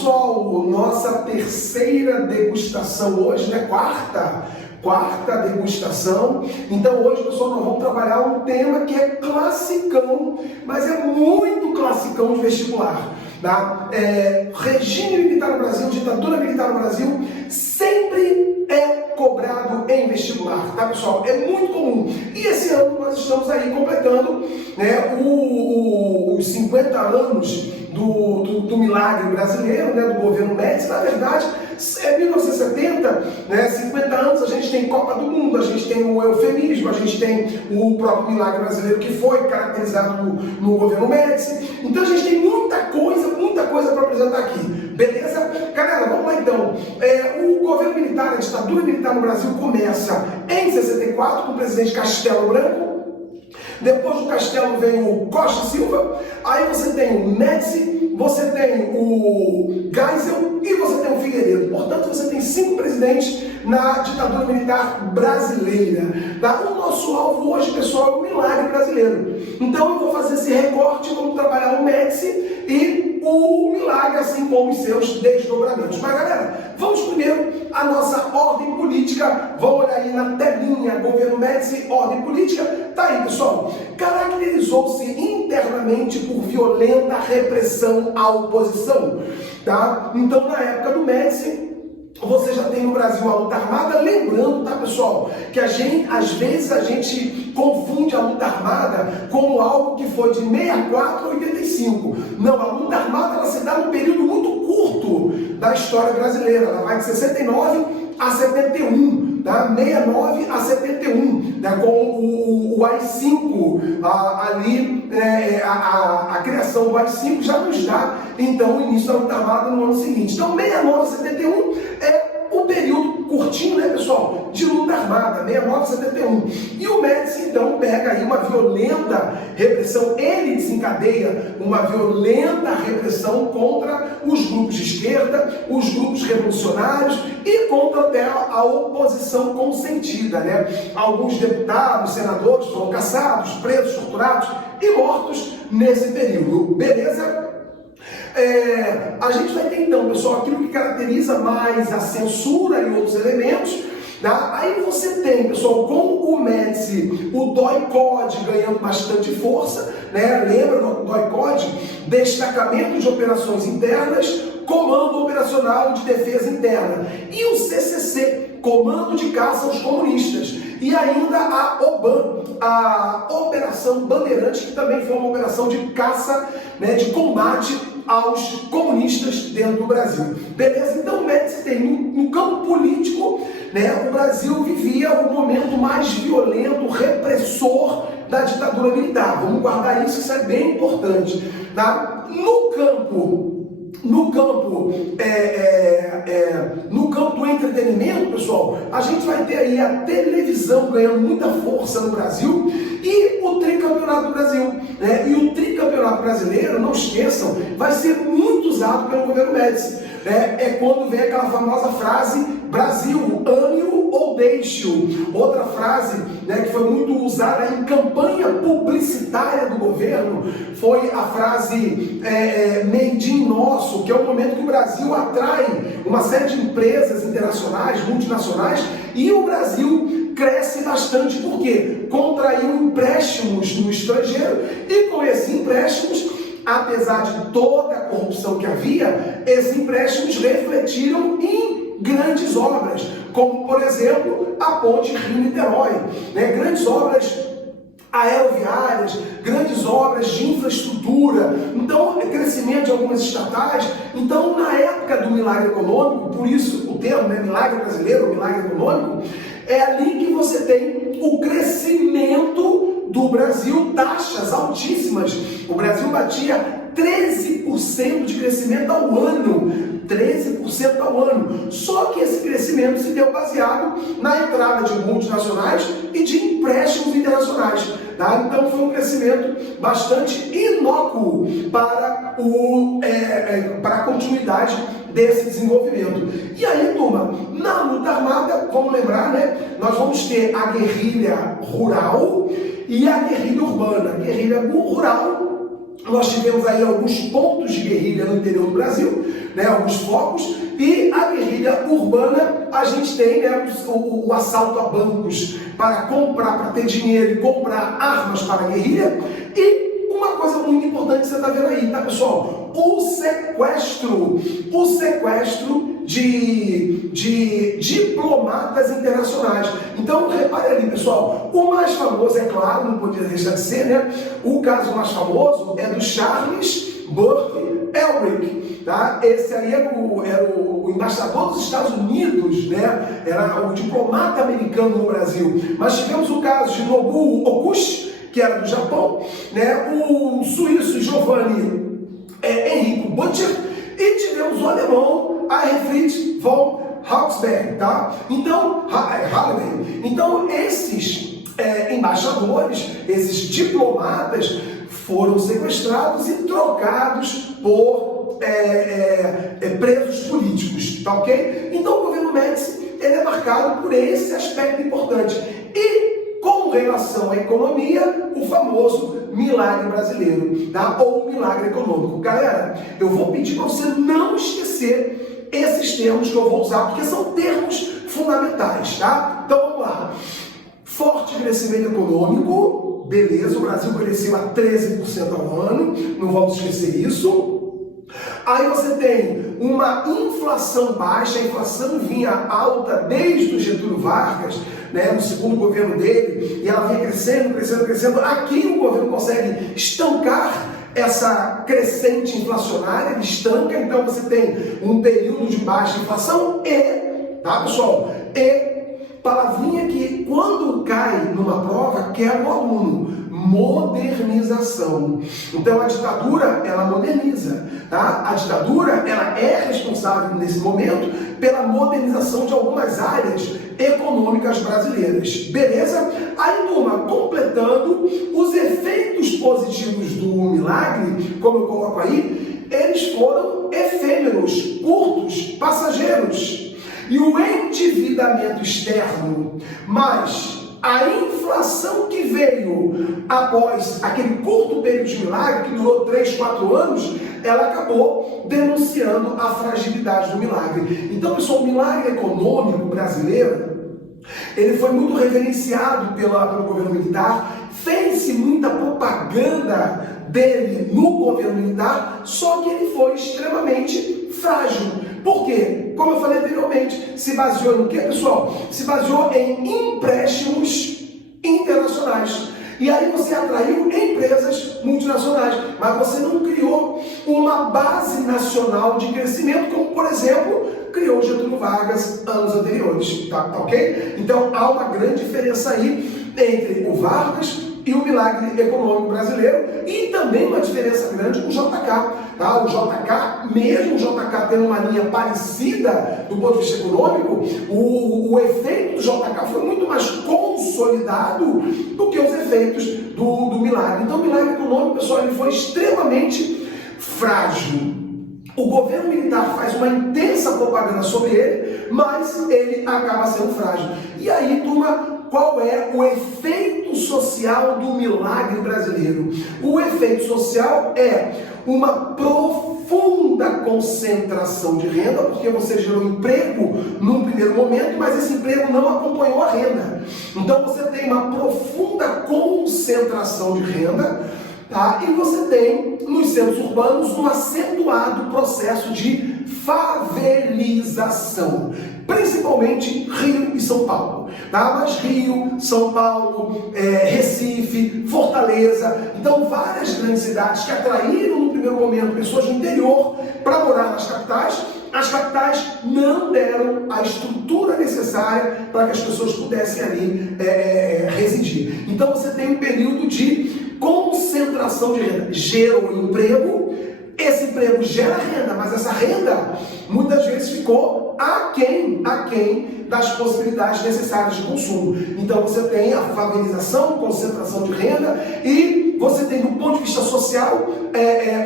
pessoal, nossa terceira degustação hoje, né? Quarta degustação. Então hoje, pessoal, nós vamos trabalhar um tema que é classicão, mas é muito classicão de vestibular. Tá? Regime militar no Brasil, ditadura militar no Brasil, sempre é cobrado em vestibular, tá, pessoal? É muito comum. E esse ano nós estamos aí completando, né, os 50 anos do milagre brasileiro, né, do governo Médici. Na verdade, é 1970, né, 50 anos, a gente tem Copa do Mundo, a gente tem o eufemismo, a gente tem o próprio milagre brasileiro que foi caracterizado no governo Médici. Então a gente tem muita coisa para apresentar aqui. Beleza? Galera, vamos lá então. O governo militar, a ditadura militar no Brasil começa em 64 com o presidente Castelo Branco. Depois do Castelo vem o Costa Silva, aí você tem o Médici, você tem o Geisel e você tem o Figueiredo. Portanto, você tem 5 presidentes na ditadura militar brasileira. Tá? O nosso alvo hoje, pessoal, é o milagre brasileiro. Então eu vou fazer esse recorte, vamos trabalhar o Médici e o milagre, assim como os seus desdobramentos. Mas galera, vamos primeiro à nossa ordem política. Vamos olhar aí na telinha, governo Médici, ordem política. Tá aí, pessoal. Caracterizou-se internamente por violenta repressão à oposição. Tá? Então, na época do Médici, você já tem no Brasil a luta armada. Lembrando, tá, pessoal, que às vezes a gente confunde a luta armada como algo que foi de 64 a 85. Não, a luta armada ela se dá num período muito curto da história brasileira. Ela vai de 69 a 71, tá? 69 a 71, né? Com o AI-5 ali, a criação do AI-5 já nos dá, então, o início da luta armada no ano seguinte. Então, 69 a 71 é o período curtinho, né, pessoal, de luta armada, 69 a 71. E o Médici, então, pega aí uma violenta repressão, ele desencadeia uma violenta repressão contra os grupos de esquerda, os grupos revolucionários e contra até a oposição consentida, né? Alguns deputados, senadores foram caçados, presos, torturados e mortos nesse período, beleza? A gente vai ter então, pessoal, aquilo que caracteriza mais a censura e outros elementos. Tá? Aí você tem, pessoal, com o Médici, o DOI-CODE ganhando bastante força, né? Lembra do DOI-CODE? Destacamento de Operações Internas, Comando Operacional de Defesa Interna. E o CCC, Comando de Caça aos Comunistas. E ainda a OBAN, a Operação Bandeirante, que também foi uma operação de caça, né, de combate aos comunistas dentro do Brasil. Beleza? Então o Médici tem no campo político, né, o Brasil vivia o momento mais violento, repressor da ditadura militar. Vamos guardar isso, isso é bem importante. Tá? No campo do entretenimento, pessoal, a gente vai ter aí a televisão ganhando muita força no Brasil e o tricampeonato do Brasil, né? E o tricampeonato brasileiro, não esqueçam, vai ser muito usado pelo governo Médici, né? É quando vem aquela famosa frase: Brasil, ame-o ou deixe-o. Outra frase, né, que foi muito usada em campanha publicitária do governo foi a frase Made in Nosso, que é o momento que o Brasil atrai uma série de empresas internacionais, multinacionais, e o Brasil cresce bastante porque contraiu empréstimos no estrangeiro e com esses empréstimos, apesar de toda a corrupção que havia, esses empréstimos refletiram em grandes obras, como por exemplo a Ponte Rio-Niterói, né? Grandes obras aeroviárias, grandes obras de infraestrutura, então crescimento de algumas estatais. Então, na época do milagre econômico, por isso o termo, né, milagre brasileiro, milagre econômico, é ali que você tem o crescimento do Brasil, taxas altíssimas. O Brasil batia 13% de crescimento ao ano. 13% ao ano. Só que esse crescimento se deu baseado na entrada de multinacionais e de empréstimos internacionais. Tá? Então foi um crescimento bastante inócuo para a continuidade desse desenvolvimento. E aí, turma, na luta armada, vamos lembrar, né? Nós vamos ter a guerrilha rural e a guerrilha urbana. A guerrilha rural nós tivemos aí alguns pontos de guerrilha no interior do Brasil, né, alguns focos, e a guerrilha urbana, a gente tem, né, o assalto a bancos para comprar, para ter dinheiro e comprar armas para a guerrilha, e uma coisa muito importante que você está vendo aí, tá, pessoal? O sequestro de diplomatas internacionais. Então, repare ali, pessoal, o mais famoso, é claro, não podia deixar de ser, né? O caso mais famoso é do Charles Burke Elric, tá? Esse aí era o embaixador dos Estados Unidos, né? Era o diplomata americano no Brasil. Mas tivemos o caso de Nobuo Okushi, que era do Japão, né? O suíço Giovanni Enrico Butcher, e tivemos o alemão Heinrich von Augsburg, tá? Então, esses embaixadores, esses diplomatas foram sequestrados e trocados por presos políticos, tá ok? Então o governo Médici, ele é marcado por esse aspecto importante. E com relação à economia, o famoso milagre brasileiro, tá? Ou milagre econômico. Galera, eu vou pedir para você não esquecer esses termos que eu vou usar, porque são termos fundamentais, tá? Então vamos lá. Forte crescimento econômico, beleza, o Brasil cresceu a 13% ao ano, não vamos esquecer isso. Aí você tem uma inflação baixa, a inflação vinha alta desde o Getúlio Vargas, né, no segundo governo dele, e ela vinha crescendo. Aqui o governo consegue estancar essa crescente inflacionária, ele estanca, então você tem um período de baixa inflação tá, pessoal? Palavrinha que quando cai numa prova quebra o aluno. Modernização. Então a ditadura, ela moderniza, tá? A ditadura, ela é responsável nesse momento pela modernização de algumas áreas econômicas brasileiras. Beleza? Aí, turma, completando os efeitos positivos do milagre, como eu coloco aí, eles foram efêmeros, curtos, passageiros. E o endividamento externo, mas a inflação que veio após aquele curto período de milagre, que durou 3, 4 anos, ela acabou denunciando a fragilidade do milagre. Então, pessoal, o milagre econômico brasileiro, ele foi muito reverenciado pelo governo militar, fez-se muita propaganda dele no governo militar, só que ele foi extremamente frágil. Por quê? Como eu falei anteriormente, se baseou no quê, pessoal? Se baseou em empréstimos internacionais. E aí você atraiu empresas multinacionais, mas você não criou uma base nacional de crescimento, como, por exemplo, criou Getúlio Vargas anos anteriores. Tá ok? Então há uma grande diferença aí entre o Vargas e o milagre econômico brasileiro, e também uma diferença grande com o JK, tá? O JK, mesmo o JK tendo uma linha parecida do ponto de vista econômico, o efeito do JK foi muito mais consolidado do que os efeitos do milagre. Então o milagre econômico, pessoal, ele foi extremamente frágil. O governo militar faz uma intensa propaganda sobre ele, mas ele acaba sendo frágil. E aí, turma, qual é o efeito social do milagre brasileiro? O efeito social é uma profunda concentração de renda, porque você gerou emprego num primeiro momento, mas esse emprego não acompanhou a renda. Então você tem uma profunda concentração de renda, tá? E você tem nos centros urbanos um acentuado processo de favelização, principalmente Rio e São Paulo, tá? Mas Rio, São Paulo, Recife, Fortaleza, então várias grandes cidades que atraíram no primeiro momento pessoas do interior para morar nas capitais. As capitais não deram a estrutura necessária para que as pessoas pudessem ali residir. Então você tem um período de concentração de renda, gerou emprego, esse emprego gera renda, mas essa renda muitas vezes ficou aquém das possibilidades necessárias de consumo. Então você tem a favelização, concentração de renda, e você tem, do ponto de vista social,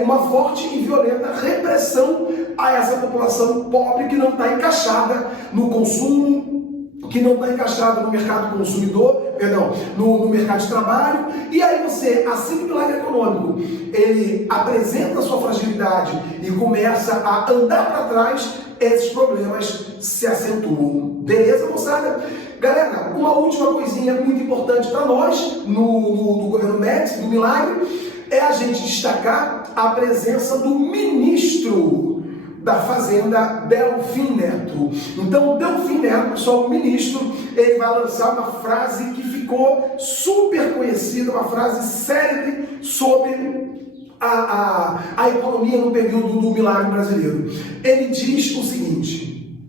uma forte e violenta repressão a essa população pobre que não está encaixada no consumo, que não está encaixado no mercado consumidor, perdão, no mercado de trabalho, e aí você, assim que o milagre econômico, ele apresenta a sua fragilidade e começa a andar para trás, esses problemas se acentuam. Beleza, moçada? Galera, uma última coisinha muito importante para nós, no governo Médici, do milagre, é a gente destacar a presença do ministro da Fazenda, Delfim Neto. Então, o Delfim Neto, pessoal, o ministro, ele vai lançar uma frase que ficou super conhecida, uma frase célebre sobre a economia no período do milagre brasileiro. Ele diz o seguinte: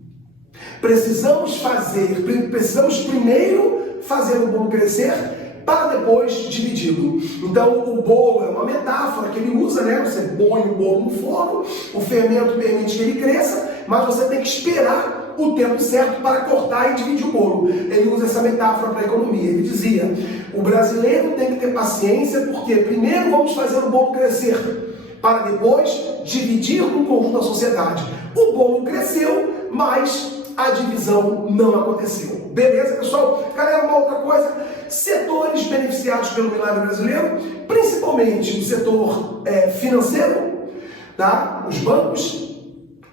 precisamos primeiro fazer o bolo crescer para depois dividi-lo. Então, o bolo é uma metáfora que ele usa, né? Você põe o bolo no forno, o fermento permite que ele cresça, mas você tem que esperar o tempo certo para cortar e dividir o bolo. Ele usa essa metáfora para a economia. Ele dizia: o brasileiro tem que ter paciência, porque primeiro vamos fazer o bolo crescer, para depois dividir com o conjunto da sociedade. O bolo cresceu, mas a divisão não aconteceu. Beleza, pessoal? Galera, uma outra coisa: setores beneficiados pelo milagre brasileiro, principalmente o setor financeiro, tá? Os bancos,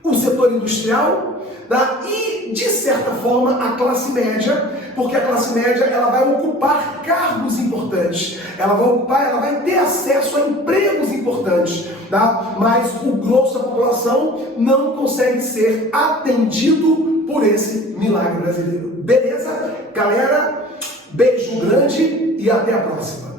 o setor industrial, tá? E, de certa forma, a classe média, porque a classe média ela vai ocupar cargos importantes, ela vai ter acesso a empregos importantes, tá? Mas o grosso da população não consegue ser atendido por esse milagre brasileiro. Beleza? Galera, beijo grande e até a próxima.